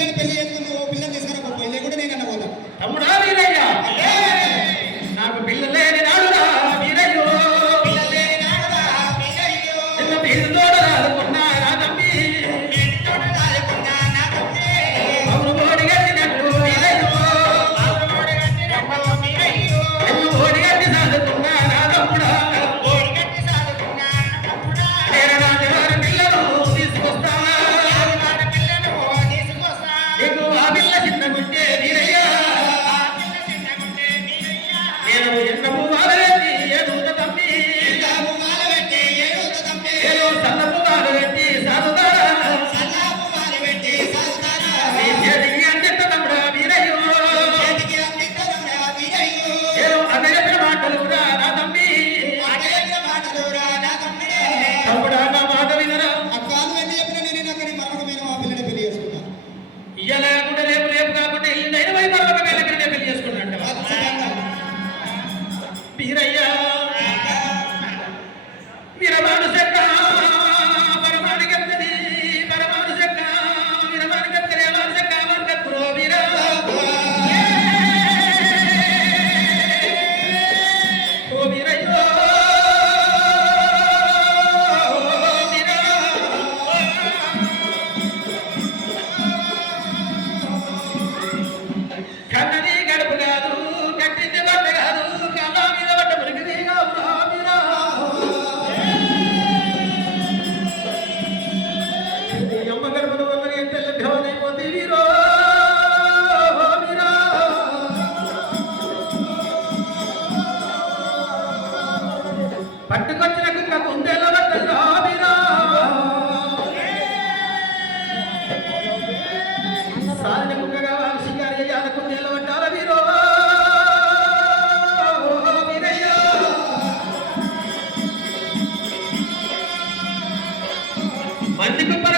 పిల్లని పెళ్ళి చేసుకుని ఓ ఇయ్యలేకుండా రేపు రేపు కాకుండా ఇల్లు అయిన వైపు వెళ్ళకుండా పెళ్ళి చేసుకుంటారంట మీరయ్యా పట్టుకొచ్చిన కుక్క కుందేల సాధన కుక్క కావాలి సింగారి చేయాల కుందేల బట్టాల మీరో మీరయ్యో మంది కుప్పల